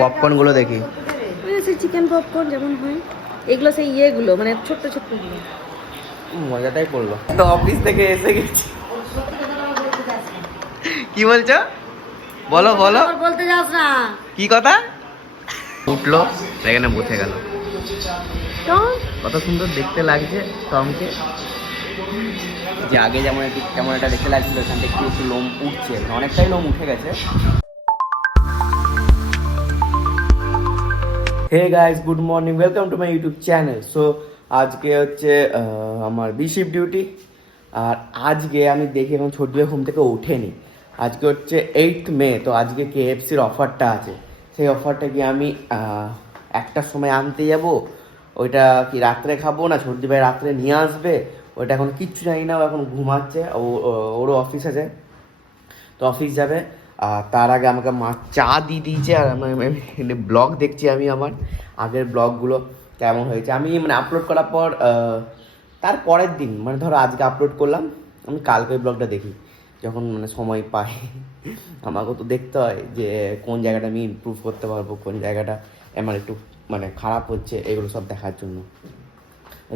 পপকর্নগুলো দেখি। সেই chicken popcorn যেমন হয় এগুলো, সেই ইয়েগুলো মানে ছোট্ট ছোট্ট গুলো। মজাটাই করলো। তো অফিস থেকে এসে গেছি। কি বলছো? বলো বলো, বলতে যাস না। কি কথা? উঠলো, এখানে বসে গেল। কত সুন্দর দেখতে লাগছে টমকে। যে আগে যেমন একটু কেমন একটা দেখতে লাগছিল, এখান থেকে একটু একটু লোম উঠছে, অনেকটাই লোম উঠে গেছে। Hey guys, good morning, welcome to my YouTube channel. So আজকে হচ্ছে আমার বিশিপ ডিউটি। আর আজকে আমি দেখি এখন ছোট ঘুম থেকে ওঠেনি। আজকে হচ্ছে 8th মে, তো আজকে KFCর অফারটা আছে। সেই অফারটা কি আমি একটার সময় আনতে যাব, ওইটা কি রাত্রে খাবো না ছোট ভাই রাত্রে নিয়ে আসবে, ওইটা এখন কিচ্ছু জানি না। ও এখন ঘুমাচ্ছে, ওরও অফিস আছে, তো অফিস যাবে। আর তার আগে আমাকে মা চা দিয়ে দিয়েছে। আর আমি ব্লগ দেখছি, আমি আমার আগের ব্লগগুলো কেমন হয়েছে আমি মানে আপলোড করার পর তার পরের দিন, মানে ধরো আজকে আপলোড করলাম, আমি কালকে ওই ব্লগটা দেখি যখন মানে সময় পাই। আমাকেও তো দেখতে হয় যে কোন জায়গাটা আমি ইমপ্রুভ করতে পারবো, কোন জায়গাটা আমার একটু মানে খারাপ হচ্ছে, এগুলো সব দেখার জন্য।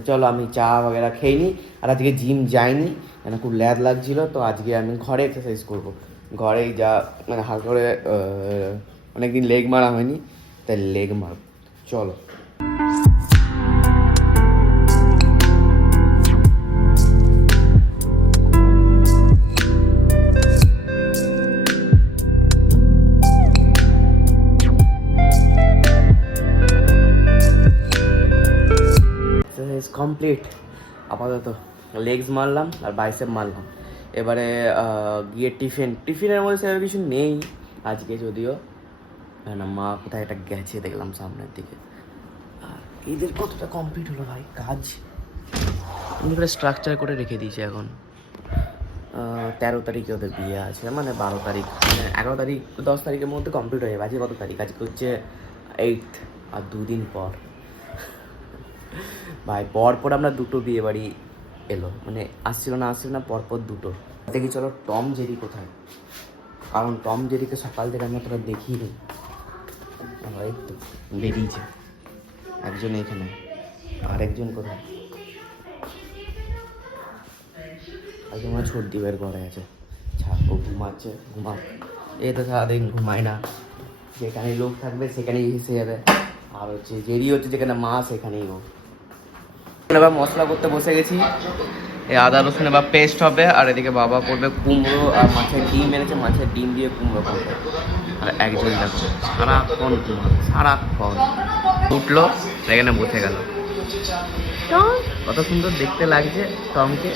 চলো আমি চা বগেরা খেয়ে নিই। আর আজকে জিম যাইনি, মানে খুব ল্যাদ লাগছিল, তো আজকে আমি ঘরে এক্সারসাইজ করবো। ঘরেই যা মানে হালকা করে অনেকদিন লেগ মারা হয়নি, তাই লেগ মারব। চলো। Exercise complete. আপাতত লেগস মারলাম আর বাইসেপ মারলাম। এবারে গিয়ে টিফিনের মধ্যে সেভাবে কিছু নেই আজকে, যদিও না মা কোথায় একটা গেছে দেখলাম সামনের দিকে। আর এদের কতটা কমপ্লিট হলো ভাই কাজ, এমনি করে স্ট্রাকচার করে রেখে দিয়েছে। এখন 13 তারিখে ওদের বিয়ে আছে, মানে 12 তারিখ, মানে 11 তারিখ 10 তারিখের মধ্যে কমপ্লিট হয়ে যাবে। আজকে কত তারিখ? আজকে হচ্ছে 8, আর 2 দিন পর ভাই পর আমরা দুটো বিয়ে বাড়ি এলো, মানে আসছিল না পরপর দুটো। দেখি চলো টম জেরি কোথায়, কারণ টম জেরিকে সকাল থেকে আমি অতটা দেখিনি। এই তো বেরিয়েছে একজন এখানে, আর একজন কোথায়? একজন আমার ছোট দ্বীপের ঘরে আছে। ও ঘুমাচ্ছে, ঘুমাক। এ তো সারাদিন ঘুমায় না, যেখানে লোক থাকবে সেখানেই এসে যাবে। আর হচ্ছে জেরি হচ্ছে যেখানে মা, সেখানেই ও। এবার মশলা করতে বসে গেছি। এই আদা রসুন এবার পেস্ট হবে, আর এদিকে বাবা করবে কুমড়ো, আর মাছের ডিম এনেছে, মাছের ডিম দিয়ে কুমড়ো করবে। আর একজন দেখো সারাক্ষণ সারাক্ষণ উঠলো, এখানে বসে গেল। কত সুন্দর দেখতে লাগছে টমকে।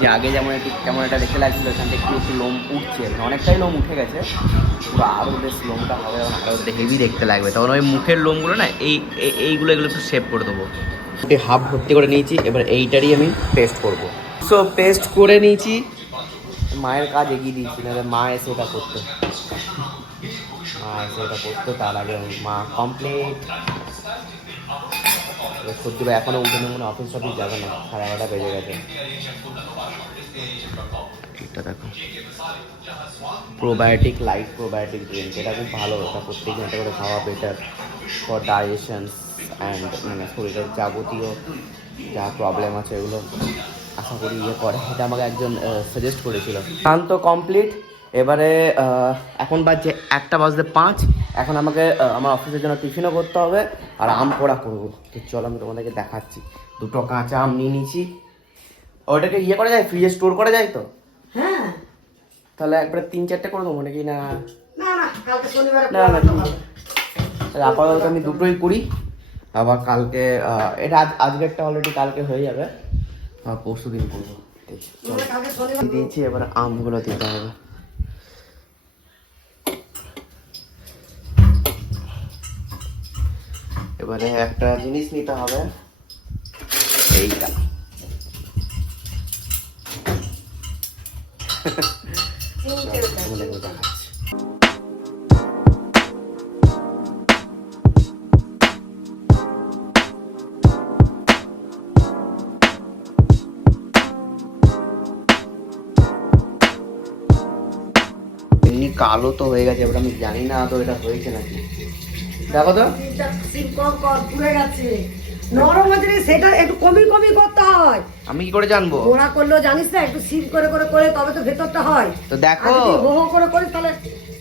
যে আগে যেমন একটু কেমন একটা দেখতে লাগছিল, এখান থেকে একটু একটু লোম উঠছে, অনেকটাই লোম উঠে গেছে। পুরো আরও বেশ লোমটা হবে, আরও হেভি দেখতে লাগবে। তখন ওই মুখের লোমগুলো না এইগুলো এগুলো একটু শেপ করে দেবো। হাফ ভর্তি করে নিয়েছি, এবার এইটারই আমি পেস্ট করব। সো পেস্ট করে নিয়েছি, মায়ের কাজ এগিয়ে দিয়েছি, নাহলে মা এসে এটা করতো, তার আগে মা কমপ্লিট। সত্যি ভাই এখনও উঠে মানে অফিস যাবে না, 11:30 বেজে গেছে। ঠিকটা দেখো, প্রোবায়োটিক ড্রিঙ্ক, এটা খুব ভালো। এটা প্রত্যেকদিন একটা করে খাওয়া বেটার ফর ডাইজেশন অ্যান্ড মানে শরীরের যাবতীয় যা প্রবলেম আছে এগুলো আশা করি করে। এটা আমাকে একজন সাজেস্ট করেছিল। গান তো কমপ্লিট। এবারে এখন বাজছে 1:05। এখন আমাকে আমার অফিসের জন্য টিফিনও করতে হবে, আর আম পোড়া করবো। তো চলো আমি তোমাদেরকে দেখাচ্ছি। 2টো কাঁচা আম নিয়ে নিয়েছি। ওইটাকে করা যায়, ফ্রিজে স্টোর করা যায় তো? হ্যাঁ, তাহলে একবারে 3-4টে করে দেবো নাকি? না কালকে শনিবারে না না, তাহলে আপাতত আমি দুটোই করি। আবার কালকে এটা আজকেরটা অলরেডি কালকে হয়ে যাবে, পরশু দিন করবো। দিয়েছি, এবার আমগুলো দিতে হবে। এবারে একটা জিনিস নিতে হবে, এইটা। কালো তো হয়ে গেছে, এবার আমি জানি না তো এটা হয়েছে নাকি। দেখো তো পুড়ে গেছে, নরম হয়েছে সেটা একটু কমি কমি করতে হয়। আমি কি করে জানবো? ওরা করলেও জানিস না, একটু সিম করে করে করে তবে তো ভেতরটা হয়। তো দেখো হো হো করে করিস তাহলে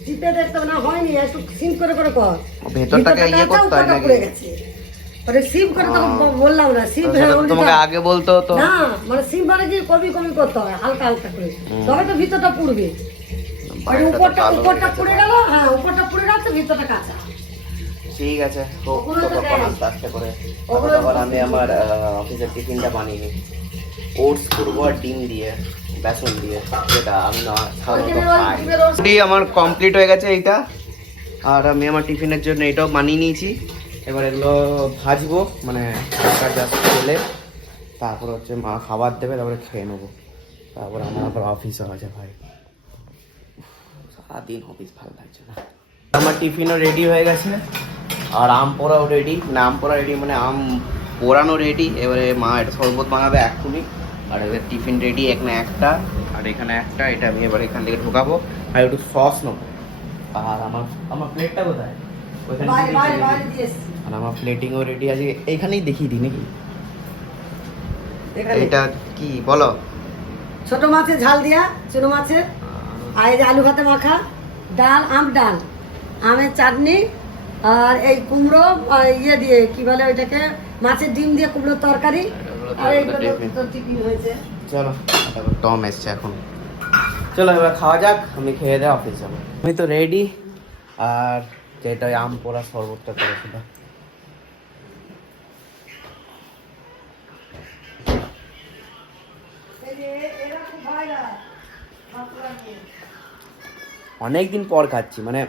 চিপে দেখতে হবে না, হয়নি, একটু সিম করে করে কর। ভেতরটাকে ইয়ে করতে হয় নাকি? পুড়ে গেছে মানে সিম করে তখন বললাম না সিম তোমাকে আগে বলতো তো না, মানে সিম মানে কি কমি কমি করতে হয় হালকা হালকা করে, তবে তো ভিতরটা পুড়বে। আর উপরটা উপরটা পুড়ে গেল, হ্যাঁ উপরটা পুড়ে গেছে, ভিতরটা কাঁচা। ঠিক আছে, হোক ততক্ষণ আস্তে আস্তে করে। তখন আমি আমার অফিসের টিফিনটা বানিয়ে নিই। ওটস করবো আর ডিম দিয়ে, বেসন দিয়ে, যেটা আমি না সাধারণত খাই। আমার কমপ্লিট হয়ে গেছে এইটা, আর আমি আমার টিফিনের জন্য এটাও বানিয়ে নিয়েছি। এবার এগুলো ভাজবো, মানে জাস্ট খেলে তারপর হচ্ছে মা খাবার দেবে, তারপরে খেয়ে নেবো। তারপর আমার আবার অফিসও আছে ভাই, সারাদিন অফিস ভালো লাগছে না। আমার টিফিনও রেডি হয়ে গেছে, আর আম পোড়াও রেডি। না আম পোড়া রেডি মানে আম পোড়ানো রেডি। এবারে মা এটা শরবত বানাবে এক্ষুনি। আর এবার টিফিন রেডি, এখানে একটা আর এখানে একটা, এটা আমি এবার এখান থেকে ঢোকাবো। আর একটু সস নেবো। আর আমার প্লেটটা কোথায়? ওইখানে আর আমার প্লেটিংও রেডি আছে, এইখানেই দেখিয়ে দিই নাকি? এটা কি বলো? ছোট মাছের ঝাল দিয়া, ছোট মাছের, আর এই যে আলু ভাতে মাখা, ডাল, ডাল, আমের চাটনি, আর এই কুমড়ো ইয়ে দিয়ে কি বলে ওইটাকে, মাছের ডিম দিয়ে কুমড়োর তরকারি। আর এইগুলো তো টিফিন হয়েছে। চলো টম এসছে এখন, চলো এবার খাওয়া যাক। আমি খেয়ে দিয়ে অফিস যাবো। আমি তো রেডি, আর যেটা আম পোড়া শরবতটা করেছিল। অনেকদিন পর খাচ্ছি, মানে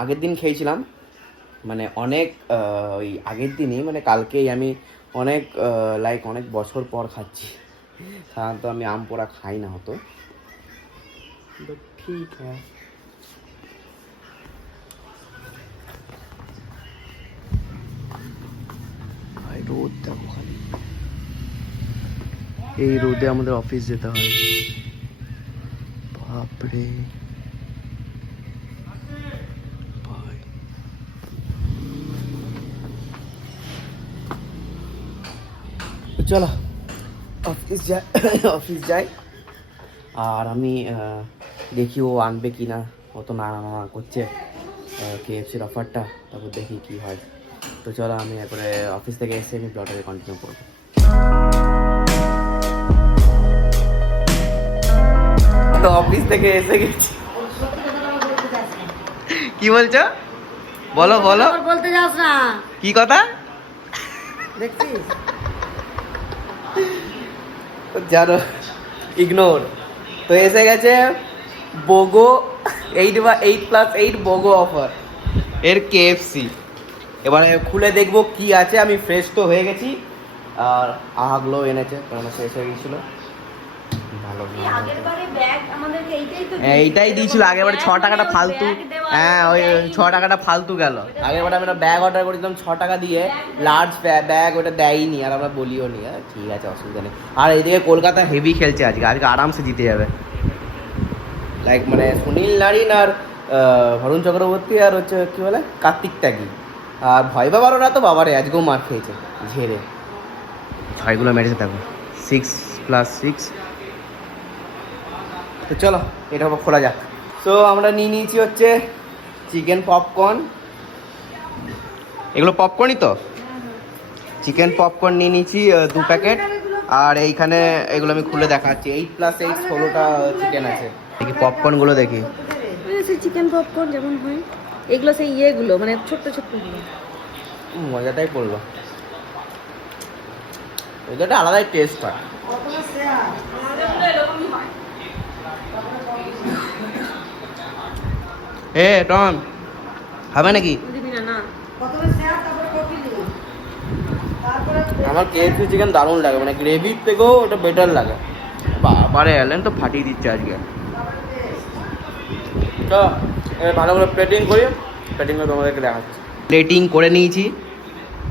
আগের দিন খেয়েছিলাম, মানে অনেক ওই আগের দিনই, মানে কালকেই আমি অনেক অনেক বছর পর খাচ্ছি। সাধারণত আমি আম পোড়া খাই না হতো, ঠিক হ্যাঁ। রোদ দেখো খালি, এই রোদে আমাদের অফিস যেতে হয়, বাপরে। চলো অফিস যাই। আর আমি দেখি ও আনবে কি না, ও তো না করছে KFCর অফারটা, তারপর দেখি কি হয়। তো চলো আমি একবারে অফিস থেকে এসে আমি ব্লগটাকে কন্টিনিউ করবো। তো অফিস থেকে এসে গেছি। কি বলছো? বলো বলো, বলতে যাস না। কি কথা? দেখছিস জানো, ইগনোর। তো এসে গেছে বোগো 8+8 বোগো অফার এর KFC। এবারে খুলে দেখবো কি আছে। আমি ফ্রেশ তো হয়ে গেছি, আর আহাগুলো এনেছে, কারণ শেষ হয়ে গেছিল। ভালো এইটাই দিয়েছিল আগেরবার, 6 টাকাটা ফালতু। হ্যাঁ, ওই 6 টাকাটা ফালতু গেল। আগেরবার আমি একটা ব্যাগ অর্ডার করেছিলাম 6 টাকা দিয়ে, লার্জ ব্যাগ, ওটা দেয়নি, আর আমরা বলিও নি। ঠিক আছে, অসুবিধা নেই। আর এইদিকে কলকাতা হেভি খেলছে আজকে আরামসে জিতে যাবে। মানে সুনীল নারিন আর বরুণ চক্রবর্তী আর হচ্ছে কি বলে কার্তিক ত্যাগী আর ভয় বাবাররা তো বাবারে আজকেও মার খেয়েছে ঝেড়ে। 6গুলো মেরেছে, দেখো 6+6। তো চলো এটা খোলা যাক। তো আমরা নিয়ে নিয়েছি হচ্ছে চিকেন পপকর্ন। এগুলো পপকর্নই তো, চিকেন পপকর্ন নিয়ে নিয়েছি 2 প্যাকেট। আর এইখানে এগুলো আমি খুলে দেখাচ্ছি। 8+8 16টা চিকেন আছে। দেখি পপকর্নগুলো দেখি, সেই চিকেন পপকর্ন যেমন হয় এগুলো, সেই ইয়েগুলো মানে ছোট্ট ছোট্টগুলো। মজাটাই পড়লো, এটা আলাদাই টেস্ট হয়। টম হবে নাকি? আমার KFC চিকেন দারুণ লাগে, মানে গ্রেভির থেকেও ওটা বেটার লাগে। বাবারে এলেন তো ফাটিয়ে দিচ্ছে আজকে। তো ভালো করে প্লেটিং করি, প্লেটিং করে তোমাদেরকে দেখাচ্ছি। প্লেটিং করে নিয়েছি,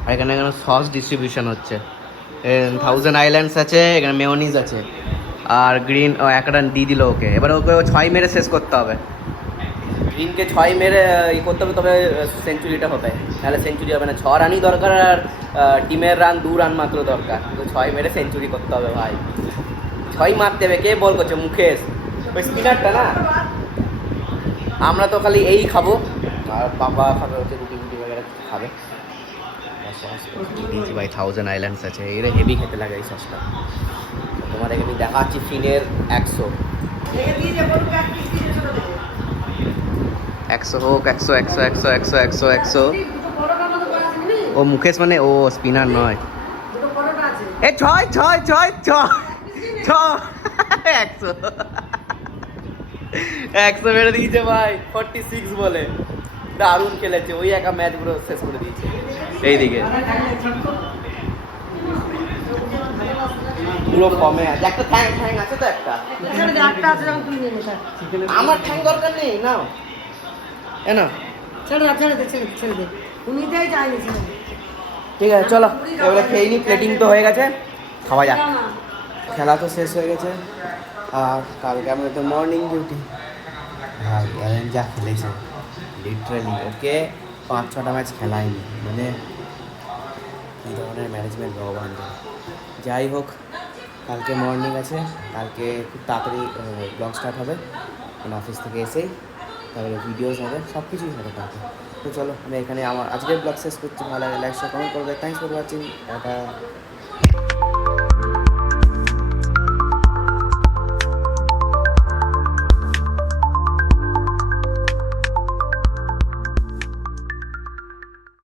আর এখানে সস ডিস্ট্রিবিউশন হচ্ছে। 1000 আইল্যান্ডস আছে, এখানে মেয়োনিজ আছে, আর গ্রিন একটা দিয়ে দিল ওকে। এবার ওকে 6 মেরে শেষ করতে হবে। রিনকে 6 মেরে করতে হবে, তবে সেঞ্চুরিটা হবে, নাহলে সেঞ্চুরি হবে না। 6 রানই দরকার, আর টিমের রান 2 রান মাত্র দরকার, তো 6 মেরে সেঞ্চুরি করতে হবে ভাই। 6 মারতে হবে। কে বল করছে? মুকেশ, ওই স্পিনারটা না। আমরা তো খালি এই খাবো, আর বাবা খাবে হচ্ছে রুটি ফুটি বগেরা খাবে। দিয়েছি ভাই 1000 আইল্যান্ডস আছে, এরা হেভি খেতে লাগে এই সসটা। তোমার এখানে দেখাচ্ছি ফিনের 100 হোক, 100। ও মুকেশ মানে ও স্পিনার নয়। এ 6 100 মেরে দিয়েছে ভাই 46 বলে। দারুণ খেলেছে, ওই একা ম্যাচ পুরো শেষ করে দিয়েছে। এইদিকে পুরো কমে আছে, একটা ঠ্যাং আছে তো একটা। আমার ঠ্যাং দরকার নেই, নাও না। ঠিক আছে চলো এবারে খেয়ে নি, প্লেটিং তো হয়ে গেছে, খাওয়া যাক। খেলা তো শেষ হয়ে গেছে, আর কালকে আমাদের তো মর্নিং ডিউটি। ভাই অ্যালেন যা খেলেছে লিটারালি, ওকে 5-6টা ম্যাচ খেলায়নি, মানে কী ধরনের ম্যানেজমেন্ট ভগবান। যাই হোক, কালকে মর্নিং আছে, কালকে খুব তাড়াতাড়ি ব্লগ স্টার্ট হবে, মানে অফিস থেকে এসেই তারপরে ভিডিওস হবে, সব কিছুই হবে কালকে। তো চলো আমি এখানে আমার আজকের ব্লগ শেষ করছি। ভালো লাগে লাইক শেয়ার কমেন্ট করবে। Thanks for watching, tata.